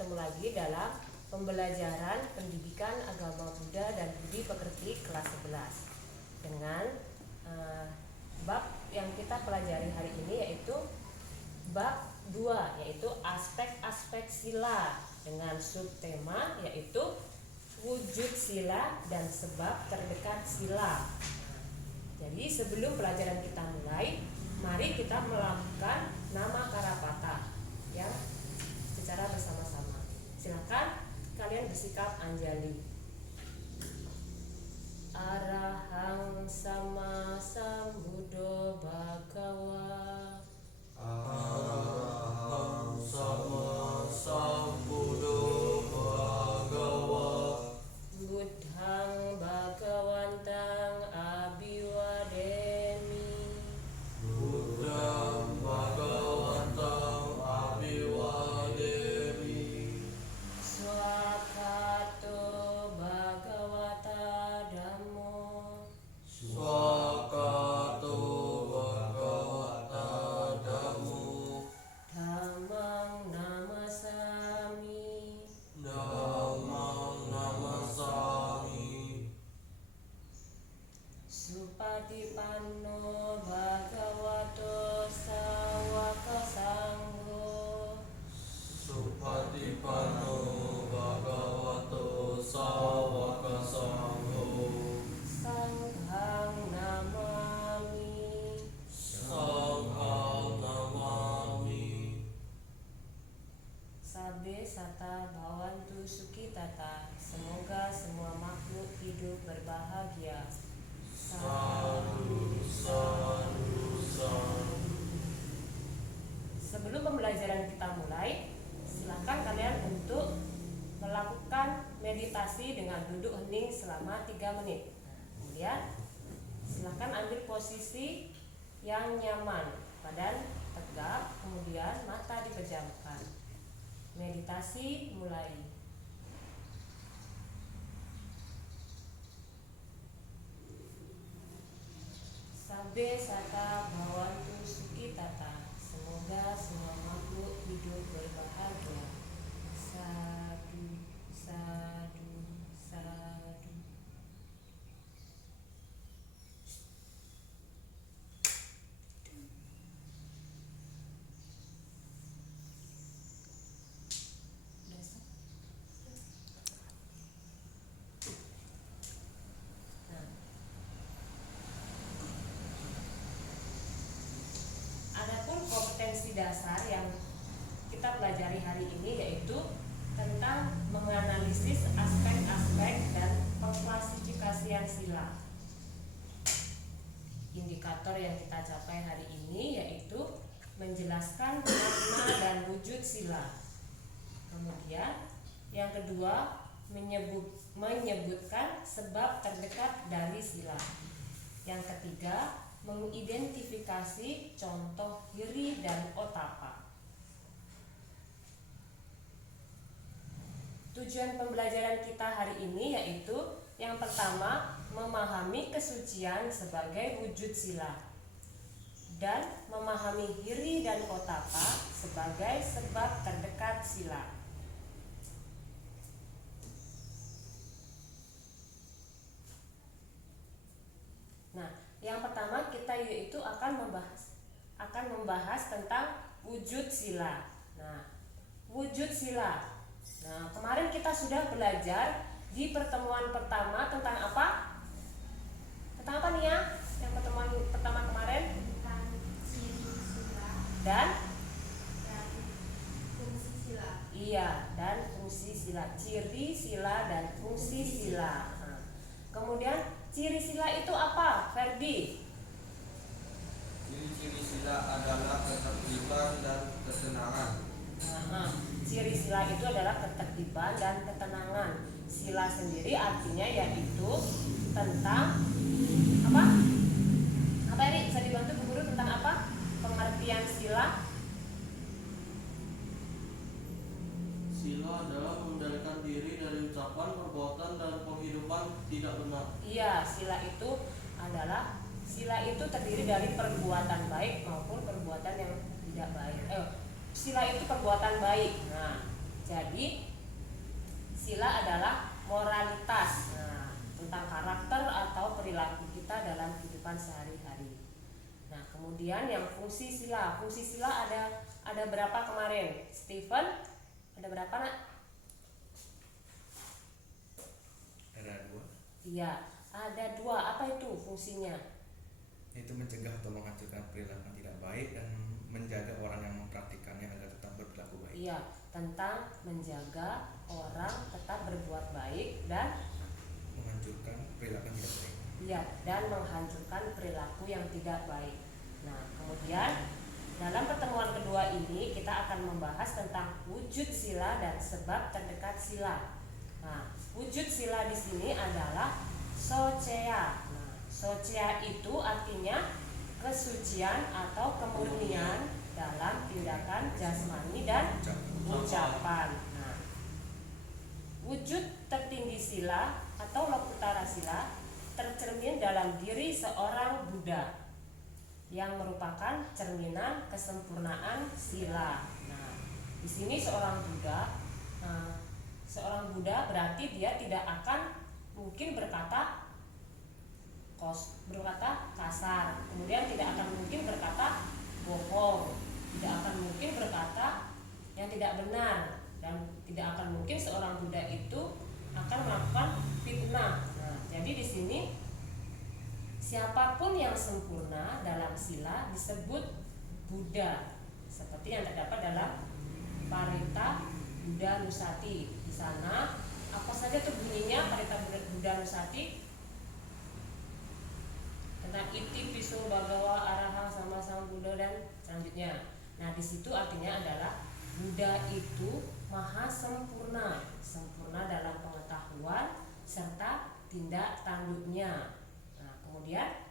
bertemu lagi dalam pembelajaran pendidikan agama Buddha dan Budi Pekerti kelas 11 dengan bab yang kita pelajari hari ini, yaitu bab 2, yaitu aspek-aspek sila, dengan subtema yaitu wujud sila dan sebab terdekat sila. Jadi sebelum pelajaran kita mulai, mari kita melakukan nama karapata ya secara bersama-sama. Silakan kalian bersikap anjali. Arahang sama sambuddho bhagawa. Arahang sama sambuddho bhagawa. Buddhang bhagawantang abhiwademi. Buddhang bhagawantang abhiwademi. Swakato bhagavata dhammo. Swakato bhagavata dhammo. Dhammang namasami. Dhammang namasami. Supatipanno bhagavato sawaka sangho. Supatipanno bhagavato sawaka sangho. Sanghang namami. Sanghang namami. Sabe sata bhavantu sukhitata. Semoga semua makhluk hidup berbahagia. Sadhu, sadhu, sadhu. Sebelum pembelajaran kita mulai, silakan kalian untuk melakukan meditasi dengan duduk hening selama 3 menit. Kemudian silakan ambil posisi yang nyaman, badan tegap, kemudian mata dipejamkan. Meditasi mulai. Sabe sata bhavantu sukhitata. Semoga semua makhluk hidup berbahagia. Sadhu, sadhu, sadhu. Nah, adapun kompetensi dasar yang kita pelajari hari ini yaitu tentang menganalisis aspek-aspek dan pengklasifikasian sila. Indikator yang kita capai hari ini yaitu menjelaskan makna dan wujud sila. Kemudian yang kedua, menyebutkan sebab terdekat dari sila. Yang ketiga, mengidentifikasi contoh hiri dan otapa. Tujuan pembelajaran kita hari ini yaitu yang pertama, memahami kesucian sebagai wujud sila, dan memahami hiri dan otapa sebagai sebab terdekat sila. Nah, yang pertama kita yaitu akan membahas tentang wujud sila. Nah, wujud sila. Nah, kemarin kita sudah belajar di pertemuan pertama tentang apa? Tentang apa nih ya? Yang pertemuan pertama kemarin? Tentang ciri sila Dan fungsi sila. iya, dan fungsi sila. Ciri sila dan fungsi sila. Nah, kemudian ciri sila itu apa, Ferdi? Ciri-ciri sila adalah ketertiban dan ketenangan. Nah, ciri sila itu adalah ketertiban dan ketenangan. Sila sendiri artinya yaitu tentang apa? Apa ini? Bisa dibantu Bu Guru tentang apa? Pengertian sila? Sila adalah mengendalikan diri dari ucapan, perbuatan, dan penghidupan tidak benar. Iya, sila itu terdiri dari perbuatan baik maupun perbuatan yang tidak baik. Sila itu perbuatan baik. Nah, Jadi sila adalah moralitas, tentang karakter atau perilaku kita dalam kehidupan sehari-hari. Nah, kemudian yang fungsi sila ada berapa kemarin? Steven, ada berapa nak? Ada 2. Iya, ada 2. Apa itu fungsinya? Itu mencegah atau menghancurkan perilaku yang tidak baik dan menjaga orang yang mempraktikannya agar tetap berperilaku baik. Iya, tentang menjaga orang tetap berbuat baik dan Menghancurkan perilaku yang tidak baik. iya, dan menghancurkan perilaku yang tidak baik. Nah, kemudian dalam pertemuan kedua ini kita akan membahas tentang wujud sila dan sebab terdekat sila. Nah, wujud sila di sini adalah socea. Nah, socea itu artinya kesucian atau kemurnian dalam tindakan jasmani dan ucapan. Nah, wujud tertinggi sila atau lokutara sila tercermin dalam diri seorang Buddha yang merupakan cerminan kesempurnaan sila. Nah, di sini seorang Buddha berarti dia tidak akan mungkin berkata kasar, kemudian tidak akan mungkin berkata bohong, tidak akan mungkin berkata yang tidak benar, dan tidak akan mungkin seorang Buddha itu akan melakukan fitnah. Nah, jadi di sini siapapun yang sempurna dalam sila disebut Buddha, seperti yang terdapat dalam Parita Buddha Nusati. Di sana apa saja tuh bunyinya Parita Buddha Nusati? Tentang iti piso bagawa araha sama Buddha dan selanjutnya. Nah, di situ artinya adalah Buddha itu maha sempurna dalam pengetahuan serta tindak tanduknya. Nah, kemudian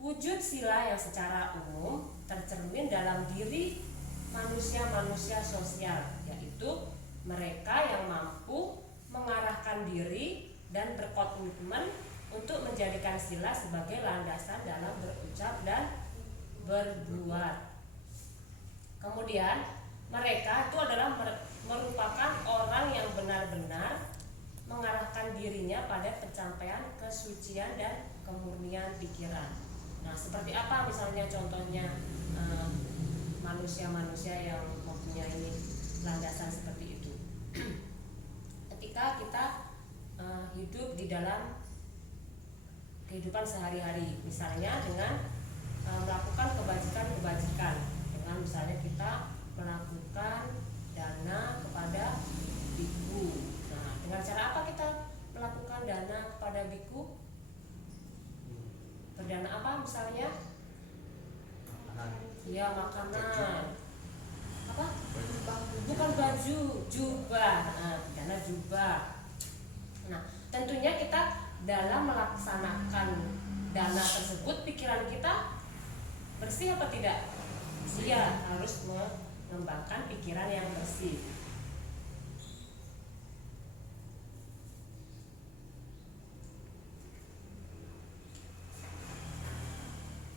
wujud sila yang secara umum tercermin dalam diri manusia-manusia sosial, yaitu mereka yang mampu mengarahkan diri dan berkomitmen untuk menjadikan sila sebagai landasan dalam berucap dan berbuat. Kemudian mereka itu adalah merupakan orang yang benar-benar mengarahkan dirinya pada pencapaian kesucian dan kemurnian pikiran. Nah, seperti apa misalnya contohnya manusia-manusia yang mempunyai landasan seperti itu? Ketika kita hidup di dalam kehidupan sehari-hari, misalnya dengan melakukan kebajikan, dengan misalnya kita melakukan dana kepada biku. Nah, dengan cara apa kita melakukan dana kepada biku? Berdana apa misalnya? Ya, makanan. Apa? Bukan baju, jubah. Nah, dana jubah. Nah, tentunya kita dalam melaksanakan dana tersebut pikiran kita bersih apa tidak? Iya, harus mengembangkan pikiran yang bersih.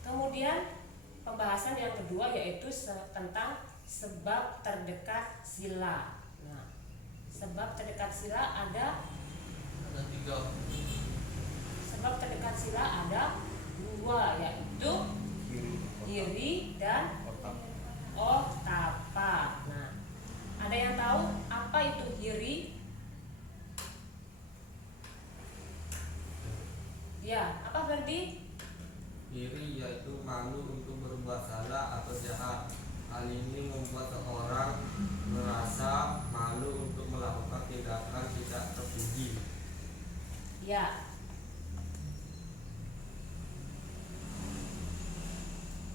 Kemudian pembahasan yang kedua yaitu tentang sebab terdekat sila. Nah, sebab terdekat sila ada 3. sebab terdekat sila ada 2, yaitu hiri dan otapa. Nah, ada yang tahu apa itu hiri? Ya, apa Ferdi? Iri yaitu malu untuk berbuat salah atau jahat. Hal ini membuat seorang merasa malu untuk melakukan tindakan tidak terpuji. Ya.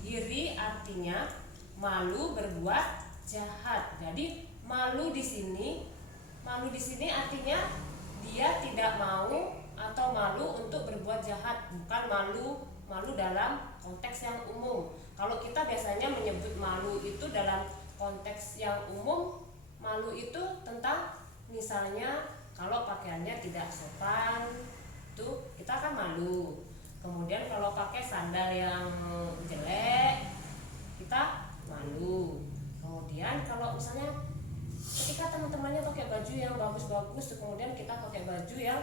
Iri artinya malu berbuat jahat. Jadi malu di sini artinya dia tidak mau atau malu untuk berbuat jahat, bukan malu dalam konteks yang umum. Kalau kita biasanya menyebut malu itu dalam konteks yang umum, malu itu tentang misalnya kalau pakaiannya tidak sopan, tuh kita kan malu. Kemudian kalau pakai sandal yang jelek, kita malu. Kemudian kalau misalnya ketika teman-temannya pakai baju yang bagus-bagus, kemudian kita pakai baju yang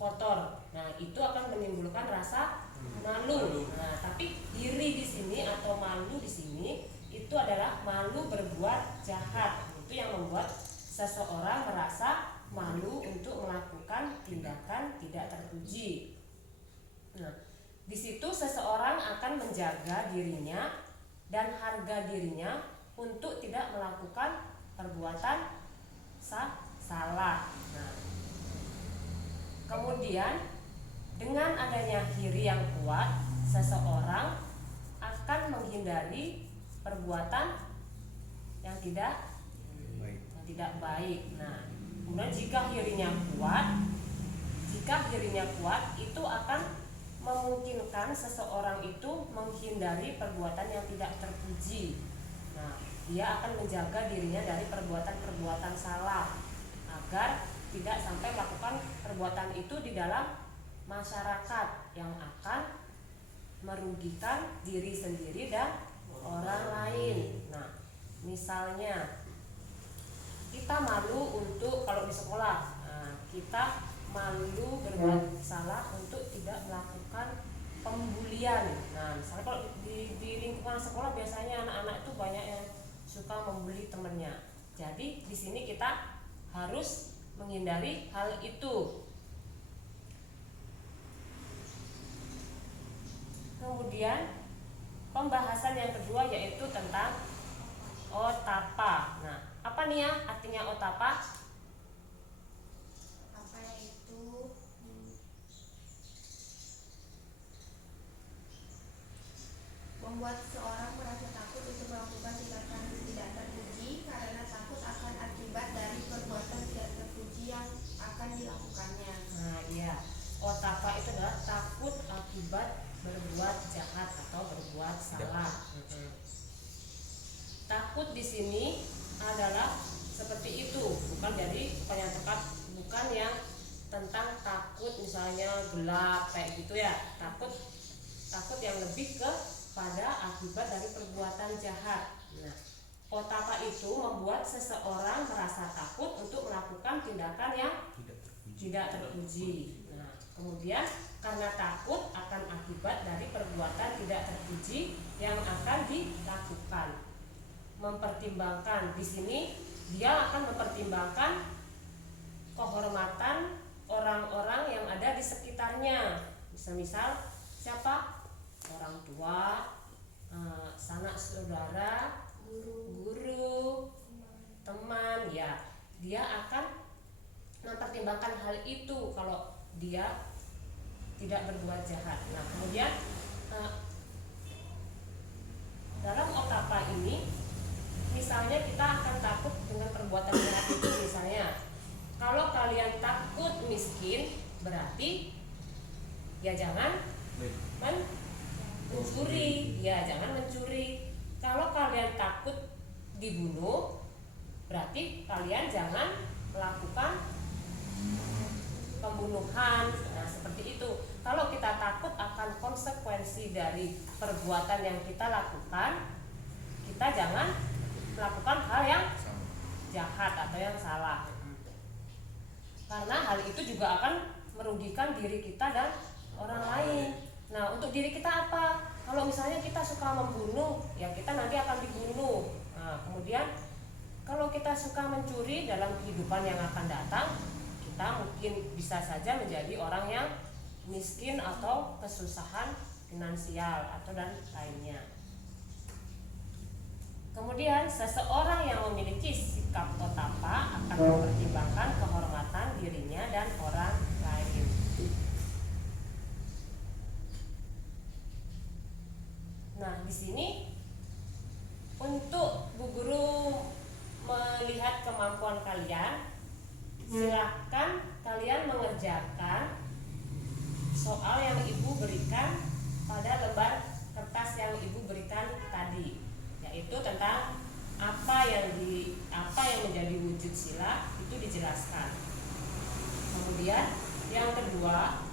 kotor, nah itu akan menimbulkan rasa malu. Nah, tapi iri di sini atau malu di sini itu adalah malu berbuat jahat. Itu yang membuat seseorang merasa malu untuk melakukan tindakan tidak terpuji. Nah, di situ seseorang akan menjaga dirinya dan harga dirinya untuk tidak melakukan perbuatan salah. Nah, kemudian dengan adanya iri yang kuat, seseorang akan menghindari perbuatan yang tidak baik. Nah, kemudian jika irinya kuat, itu akan memungkinkan seseorang itu menghindari perbuatan yang tidak terpuji. Nah, dia akan menjaga dirinya dari perbuatan-perbuatan salah agar tidak sampai melakukan perbuatan itu di dalam masyarakat yang akan merugikan diri sendiri dan orang lain. Nah, misalnya kita malu untuk kalau di sekolah, kita malu berbuat salah untuk tidak melakukan pembulian. Nah, misalnya kalau di lingkungan sekolah biasanya anak-anak itu banyak yang suka membuli temannya. Jadi di sini kita harus menghindari hal itu. Kemudian pembahasan yang kedua yaitu tentang otapa. Nah, apa nih ya artinya otapa? Apa itu? Membuat seorang merasa takut untuk melakukan tindakan tidak terpuji karena takut akan akibat dari perbuatan tidak terpuji yang akan dilakukannya. Nah, iya. Otapa itu adalah takut akibat berbuat jahat atau berbuat salah. Takut di sini adalah seperti itu, bukan yang tepat, bukan yang tentang takut misalnya gelap kayak gitu ya. Takut yang lebih kepada akibat dari perbuatan jahat. Nah, otapa itu membuat seseorang merasa takut untuk melakukan tindakan yang tidak terpuji. Nah, kemudian karena takut akan akibat dari perbuatan tidak terpuji yang akan dilakukan. Mempertimbangkan di sini dia akan mempertimbangkan kehormatan orang-orang yang ada di sekitarnya. Misal siapa? Orang tua, sanak saudara, guru, teman, ya. Dia akan mempertimbangkan hal itu kalau dia tidak berbuat jahat. Nah, kemudian dalam otapa ini misalnya kita akan takut dengan perbuatan jahat itu. Misalnya kalau kalian takut miskin, berarti ya jangan mencuri, ya jangan mencuri. Kalau kalian takut dibunuh, berarti kalian jangan melakukan pembunuhan. Nah, seperti itu. Kalau kita takut akan konsekuensi dari perbuatan yang kita lakukan, kita jangan melakukan hal yang jahat atau yang salah. Karena hal itu juga akan merugikan diri kita dan orang lain. Nah, untuk diri kita apa? Kalau misalnya kita suka membunuh, ya kita nanti akan dibunuh. Nah, kemudian kalau kita suka mencuri dalam kehidupan yang akan datang, kita mungkin bisa saja menjadi orang yang miskin atau kesusahan finansial atau dan lainnya. Kemudian seseorang yang memiliki sikap otapa akan mempertimbangkan kehormatan dirinya dan orang lain. Nah, di sini untuk Bu Guru melihat kemampuan kalian, silahkan kalian mengerjakan soal yang Ibu berikan pada lembar kertas yang Ibu berikan tadi, yaitu tentang apa yang menjadi wujud sila itu dijelaskan. Kemudian yang kedua,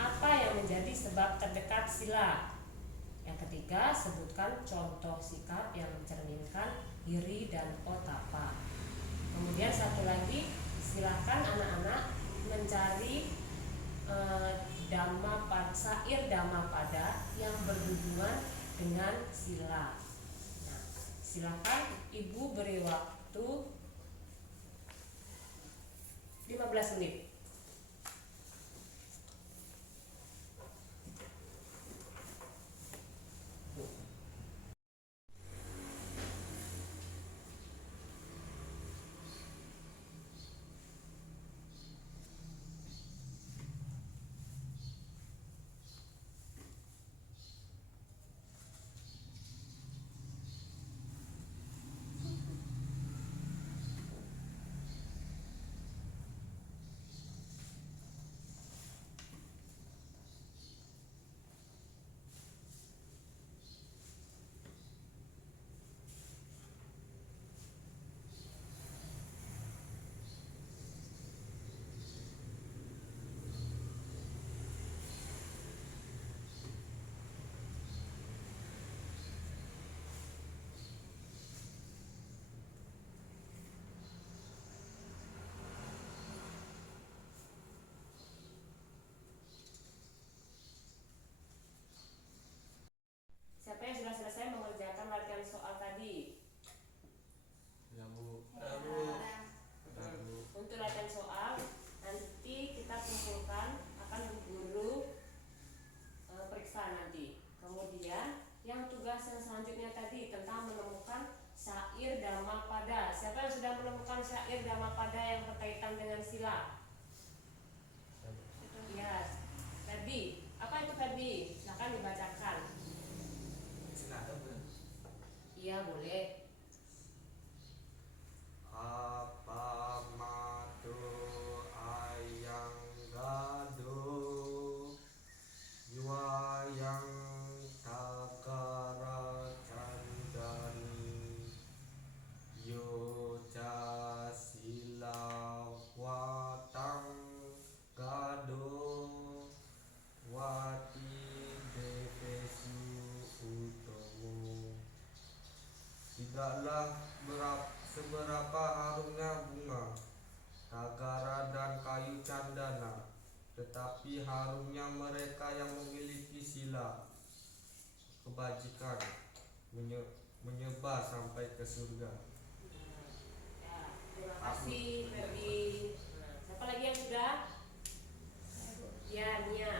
apa yang menjadi sebab terdekat sila. Yang ketiga, sebutkan contoh sikap yang mencerminkan iri dan otapa. Kemudian satu lagi, silakan anak-anak mencari syair Dhammapada yang berhubungan dengan sila. Nah, silakan Ibu beri waktu 15 menit. Siapa yang sudah selesai mengerjakan latihan soal tadi? Ya Bu. Untuk latihan soal nanti kita kumpulkan akan guru periksa nanti. Kemudian yang tugas yang selanjutnya tadi tentang menemukan syair Dhammapada. Siapa yang sudah menemukan syair Dhammapada yang berkaitan dengan sila? Ya, Ferdi. Apa itu Ferdi? Silakan dibacakan. Iya, boleh. Apa matu ayang gaduh yuayang takara candani yoja sila watang gaduh wati devesu utomo. Tidaklah seberapa harumnya bunga tagara dan kayu candana, tetapi harumnya mereka yang memiliki sila kebajikan menyebar sampai ke surga. Ya, terima kasih Ferdi. Nah, siapa lagi yang sudah? Ya, Nia.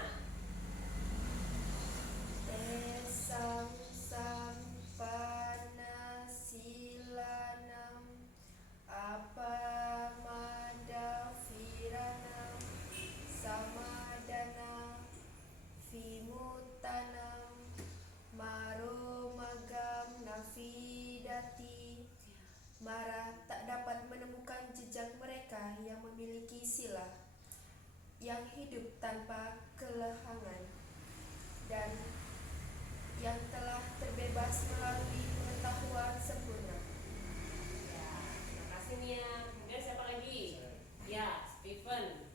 Esam sampana silanam apamada viranam samadana vimutanam maromagam nafidati. Mara tak dapat menemukan jejak mereka yang memiliki sila, yang hidup tanpa kelehangan, dan yang telah terbebas melalui pengetahuan sempurna. Ya, terima kasih Nia. Kemudian siapa lagi? Ya, Stephen.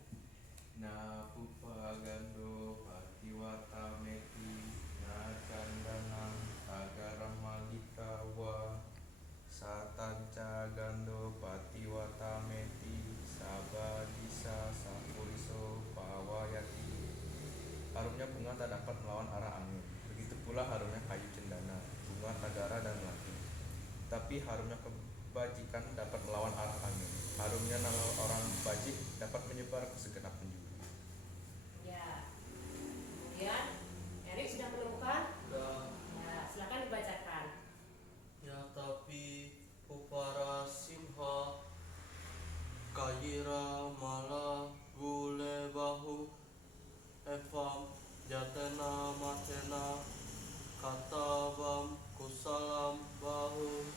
Na pupa gando patiwata meti na candana agaram malika wa satanca gando patiwata meti sabadisa sapuriso pawayati. Harumnya bunga tak dapat melawan arah angin, begitu pula harumnya kayu cendana, bunga tagara dan melati. Tapi harumnya kebajikan dapat melawan arah angin. Harumnya nama orang bajik dapat menyebar ke segenap penjuru. Ya. Kemudian Erik sudah menemukan? Dan Ya, silakan dibacakan. ya tapi upara simha kayira mala gule bahu evam jatena matena katavam kusalam bahu.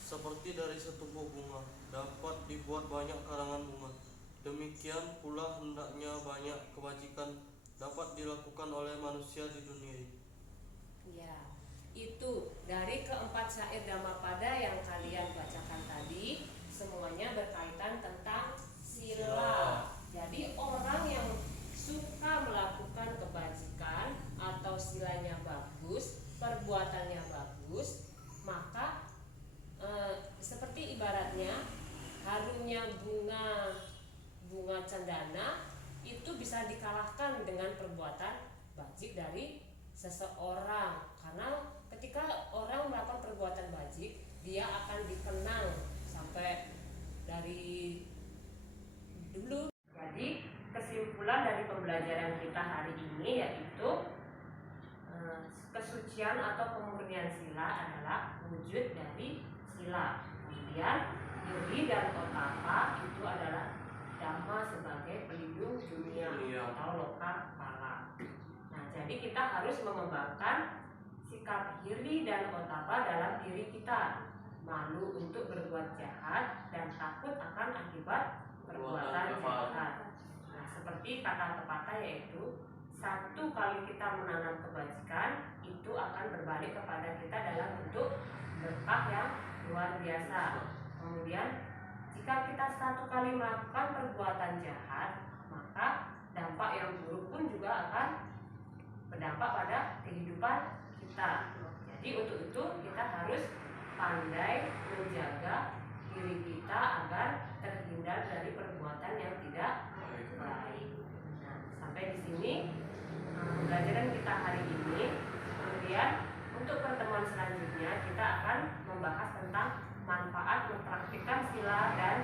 Seperti dari setumpuk bunga dapat dibuat banyak karangan bunga, demikian pula hendaknya banyak kebajikan dapat dilakukan oleh manusia di dunia ini. Ya, itu dari keempat syair Dhammapada yang kalian bacakan tadi, semuanya berkaitan tentang sila. Jadi orang yang suka melakukan kebajikan atau silanya bagus, perbuatannya bagus, maka seperti ibaratnya bajik dari seseorang, karena ketika orang melakukan perbuatan bajik dia akan dikenang sampai dari dulu. Jadi kesimpulan dari pembelajaran kita hari ini yaitu kesucian atau kemurnian sila adalah wujud dari sila. Kemudian Diri dan Otapa itu adalah Dhamma sebagai pelindung dunia atau loka pala. Nah, jadi kita harus mengembangkan sikap Hiri dan Otapa dalam diri kita. Malu untuk berbuat jahat dan takut akan akibat perbuatan jahat. Nah, seperti kata pepatah yaitu satu kali kita menanam kebajikan itu akan berbalik kepada kita dalam bentuk berkah yang luar biasa. Kemudian jika kita satu kali melakukan perbuatan jahat, maka dampak yang buruk pun juga akan berdampak pada kehidupan kita. Jadi untuk itu kita harus pandai menjaga diri kita agar terhindar dari perbuatan yang tidak baik. Nah, sampai di sini pembelajaran kita hari ini. Kemudian untuk pertemuan selanjutnya kita akan membahas tentang manfaat mempraktikkan sila dan